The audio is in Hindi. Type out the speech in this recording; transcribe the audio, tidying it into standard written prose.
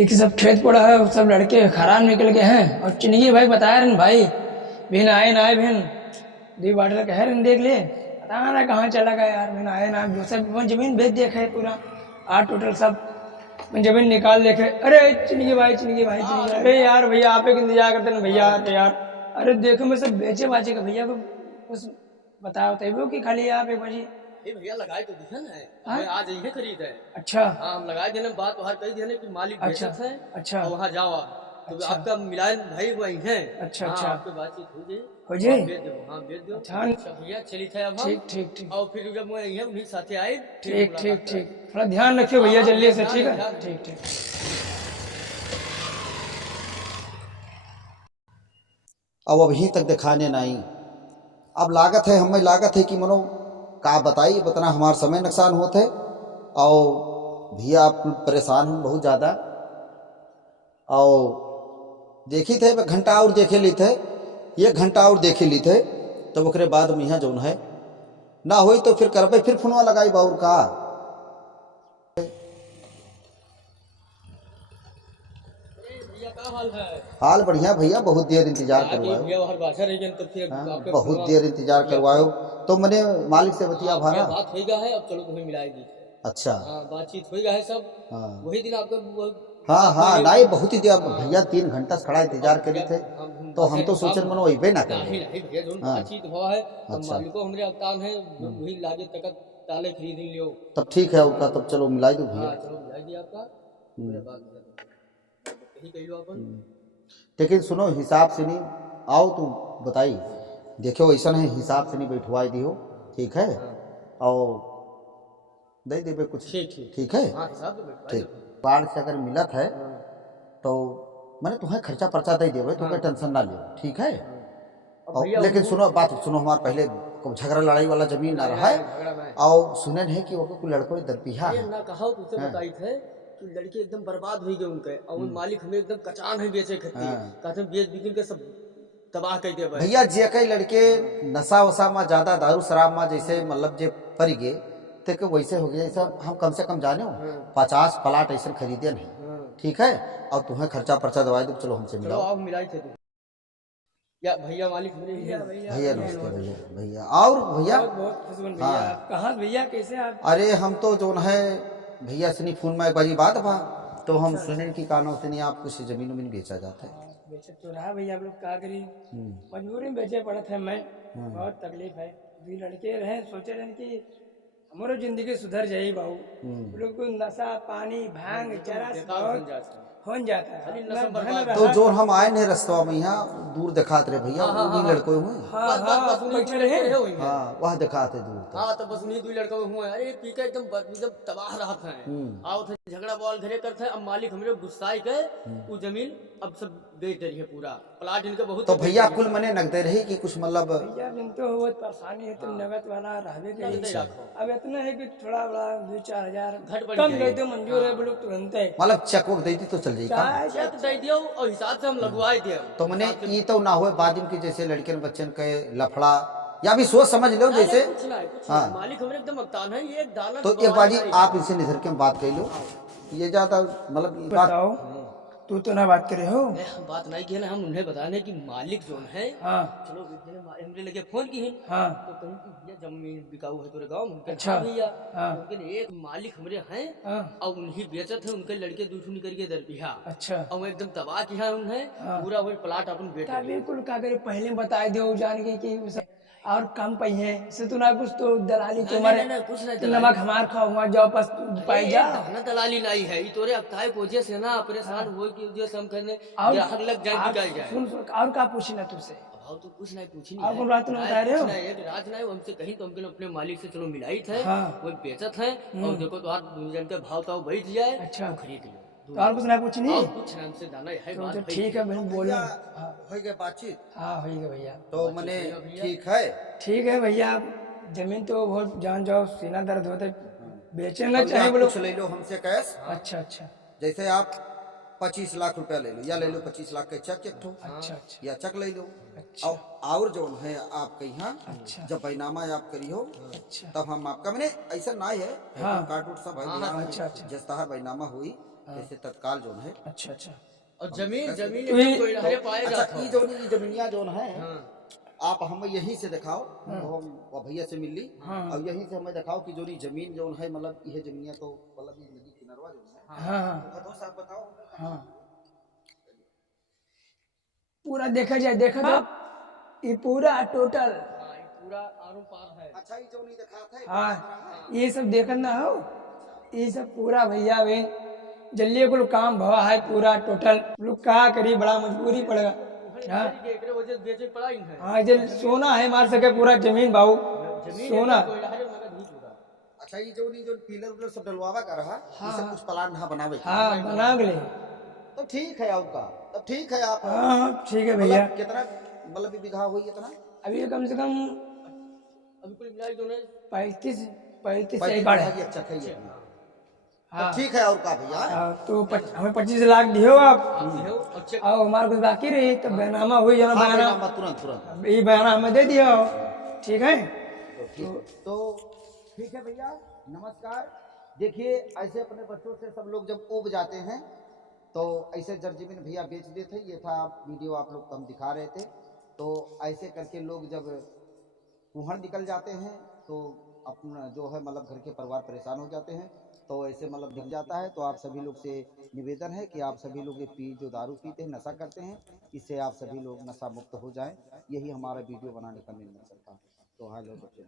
एक सब खेत पड़ा है, सब लड़के खराब निकल गए हैं। और चिन्हगी भाई बताया रन भाई बिन आए ना आए बिन दी वाटर कह रहे देख ले, पता ना कहाँ चला गया यार। बिन आए ना जो सब वो जमीन बेच देखे पूरा आठ टोटल सब जमीन निकाल देखे। अरे चिन्हगी भाई चिन्हगी भाई चिन्हगी भाई, अरे यार भैया आप एक इंतजार करते ना भैया। अरे यार अरे देखो मैं सब बेचे बाचे का भैया को कुछ बताओ तभी कि खाली आप एक बजी भैया लगाए तो दिखन है, हाँ? आज यही खरीद है। अच्छा हाँ हम लगाए देने बात बाहर कही देने कि मालिक अच्छा बेचत है। अच्छा और वहाँ जाओ आप तो अच्छा आपका मिलान भाई वही है। अच्छा हाँ, अच्छा आपकी बातचीत हो जाए हो जाए। बेच दो। हाँ बेच दो। अच्छा अच्छा भैया चली थे अब हम। ठीक ठीक ठीक और फिर जब मैं यही उन्हीं साथे आए फिर ठीक ठीक मुलाकात ठीक थोड़ा ध्यान रखियो भैया हाँ, जल्दी से। ध्यान ठीक है, है ध्यान है। ठीक ठीक। अब अभी तक दिखाने नहीं। अब लागत है हमें लागत है कि मनो का बताई बतना हमारा समय नुकसान होते और भैया आप परेशान हैं बहुत ज़्यादा। और देखी थे घंटा और देखे ली थे, 1 घंटा और देखे ली थे तब ओकरे बाद में यहाँ जौन है ना होई तो फिर करबे फिर फोनवा लगाई बाउर का। भैया क्या हाल है? हाल बढ़िया भैया, बहुत देर इंतजार आके करवायो। भैया बाहर बाजा रही गए तो फिर हाँ, आपके बहुत देर इंतजार करवायो तो मैंने मालिक से बतिया हाँ, भारा। बात हो गया है, अब चलो तुम्हें मिलाएगी। अच्छा हाँ बातचीत हो गया है सब। हाँ वही दिन आपका हाँ हाँ नहीं बहुत ही देर भैया 3 घंटा से खड़ा इंतजार करी थे तो हम तो सोचन मनो अबे ना नहीं करे। नहीं भैया जो हाँ। बातचीत हुआ है अब अच्छा। मालिको हमरे अवतार है वही लागे तक ताले खरीद लियो। तब ठीक है उसका, तब चलो मिलाई दो भैया। हाँ चलो मिलाई दिया आपका मेरे बाद यही कह लो अपन। लेकिन सुनो हिसाब से नहीं आओ तुम बताई देखो ऐसा नहीं हिसाब से नहीं बैठवाई दियो ठीक है। और दे देवे कुछ ठीक ठीक ठीक है। हाँ हिसाब से बैठवा ठीक बाढ़ से अगर मिलत है तो मैंने तुम्हें खर्चा पर्चा दे देवे तो कोई टेंशन ना लियो ठीक है। और लेकिन सुनो बात सुनो हमारे पहले झगड़ा लड़ाई वाला जमीन ना रहा है। और सुने नहीं कि वो कोई लड़कों दरपिहा है ना कहा तुझसे बताई थे कि लड़के एकदम बर्बाद हो गए उनके और मालिक हमें एकदम कचान है बेचे खेती कहते बेच बिकिन के सब तबाह कर दे भैया जे कई लड़के नशा वशा में ज्यादा दारू शराब में जैसे मतलब जे पड़ गए तो वैसे हो गया। ऐसा हम कम से कम जाने 50 प्लाट ऐसे खरीदे नहीं ठीक है। और तुम्हें खर्चा पर्चा दवाई दो चलो हमसे मिलाओ। आप मिलाई थे या भैया मालिक मेरे भैया नमस्ते भैया भैया और भैया बहुत खुश बन भैया। आप कहाँ भैया कैसे आप? अरे हम तो जो है भैया से नहीं फोन में एक बारी बात भा तो हम सुने कि कानों से नहीं आप कुछ जमीन उमीन बेचा जाता है। बेचे तो रहा भैया आप लोग क्या करी मजबूरी में बेचे पड़ा था। मैं बहुत तकलीफ है भी लड़के रहे सोचे रहे कि हमारो जिंदगी सुधर जाये बाबू। लोग को नशा पानी भांग चरस बहुत हो जाता है। तो जो हम आए नहीं रस्तवा में यहाँ दूर दिखाते रहे भैया उन्हीं लड़कों हुए। बैठे रहे हाँ वह दिखाते दूर तक। हाँ तो बस उन्हीं दो लड़का हुआ है। अरे पी के एकदम तबाह रहा था आओ थे झगड़ा बवाल घरे करते अब मालिक हमरे गुस्साई के वो जमीन अब सब बेच रही है पूरा प्लाट इनके बहुत। तो भैया कुल मने नगदे रही कि कुछ मतलब भैया जिनको बहुत परेशानी है तो नगद वाला रहबे करी। अब इतना है कि थोड़ा बड़ा 2-4 हजार कम दे दो मंजूर है बोलो तुरंत है। मतलब चेक वक दी तो चल जाएगा चेक दे दियो और हिसाब से हम लगवाए दिए। तो मैंने ये तो ना हुए बाद की जैसे लड़के बच्चन के लफड़ा या भी सोच समझ लो जैसे हाँ मालिक हमरे एकदम अवतान है ये दाना। तो एक बाजी आप इनसे निधर के बात कर लो ये ज्यादा मतलब बताओ तू तो ना बात करे हो। बात नहीं की है ना हम उन्हें बताने कि मालिक जो है हाँ चलो हमरे लगे फोन की है हाँ तो कहीं कि भैया जमीन बिकाऊ है तोरे गाँव में। अच्छा भैया हाँ एक मालिक हमरे हैं हाँ और उन्हीं बेचत है उनके लड़के दूसरी निकल के दरपिहा अच्छा और एकदम तबाह किया उन्हें पूरा वही प्लाट अपन बेच बिल्कुल का करे पहले बता दो जान के कि और कम पही है इससे तो ना कुछ तो दलाली तुम्हारे कुछ नहीं तो नमक हमार खाऊंगा जाओ पास पाई जा ना दलाली नहीं है तोरे अक्ताय की वजह से ना परेशान हो की वजह से हम कहने ग्राहक लग जाए बिकाई जाए। सुन और का पूछी ना तुझसे भाव तो कुछ नहीं पूछी और कोई बात नहीं बता रहे हो। एक राज नहीं हमसे कहीं तो हमके अपने मालिक से चलो मिलाई थे वो बेचत है और देखो तो आप दुनिया के भाव तो बैठ जाए अच्छा खरीद लियो तो और कुछ ना पूछी नहीं कुछ ना हमसे जाना है तो बात ठीक है बहन बोलो। हो गया बातचीत हाँ हो गया भैया तो मैंने ठीक है। ठीक है भैया जमीन तो बहुत जान जाओ सीना दर्द होता बेचे ना चाहे बोलो कुछ ले लो हमसे कैश। अच्छा अच्छा जैसे आप 25 लाख रुपया ले लो या ले लो 25 लाख का चेक एक ठो अच्छा अच्छा या चेक ले लो। अच्छा और जो है आपके यहाँ अच्छा जब बैनामा आप करियो अच्छा तब हम आपका मैंने ऐसा ना है हाँ कार्ड उठ सब अच्छा अच्छा जस्ताहर बैनामा हुई जैसे तत्काल जोन है। अच्छा अच्छा। और जमीन जमीन तो ये- एकदम कोयलहरे पाए अच्छा जाता ई है। जोन ई जमीनिया जोन है, हाँ आप हमें यहीं से दिखाओ, तो हम वो भैया से मिल ली और यहीं से हमें दिखाओ कि जोनी जमीन जोन है, मतलब यह जमीनिया तो मतलब ये नदी किनारवा जोन है। हाँ हाँ तो खतों साहब बताओ। हाँ। पूरा देखा तो ये पूरा टोटल। हाँ, ये पूरा आरो पार है। अच्छा ये जो नहीं दिखा था हाँ ये सब देखत ना हो, ये सब पूरा भैया बहन जल्दी कुल काम भवा है पूरा टोटल। लोग क्या करी, बड़ा मजबूरी पड़ेगा। हाँ एकरे वजह से बेचे पड़ा ही है। हाँ जल सोना है मार सके पूरा जमीन बाबू, जमीन सोना। एकदम कोयलहरे नगद ही पूरा। अच्छा ये जो नहीं जो पिलर उलर सब डलवावा का रहा, ये सब कुछ प्लान ना बनावे के। हाँ बना ले। तो ठीक है आपका, तब ठीक है आप हाँ हाँ ठीक है भैया। मतलब कितना मतलब बीघा हुई इतना? अभी कम से कम अभी कुल मिला जो है 35 पैंतीस एकड़ बीघा है। की अच्छा है ये। हाँ तो ठीक है और का भैया। तो हमें 25 लाख दियो आप, हो और चेक और हमारे कुछ बाकी रही तो बैनामा हुई जाना, हाँ बयाना भाई, तुरंत तुरंत। ये बयाना हमें दे दियो, ठीक है। तो ठीक है भैया, नमस्कार। देखिए ऐसे अपने बच्चों से सब लोग जब उब जाते हैं तो ऐसे जमीन भैया बेच देते। ये था वीडियो आप लोग को हम दिखा रहे थे। तो ऐसे करके लोग जब कुहड़ निकल जाते हैं तो अपना जो है मतलब घर के परिवार परेशान हो जाते हैं, तो ऐसे मतलब दिख जाता है। तो आप सभी लोग से निवेदन है कि आप सभी लोग ये जो दारू पीते हैं, नशा करते हैं, इससे आप सभी लोग नशा मुक्त हो जाएं। यही हमारा वीडियो बनाने का मेन मकसद था। तो हेलो बच्चे।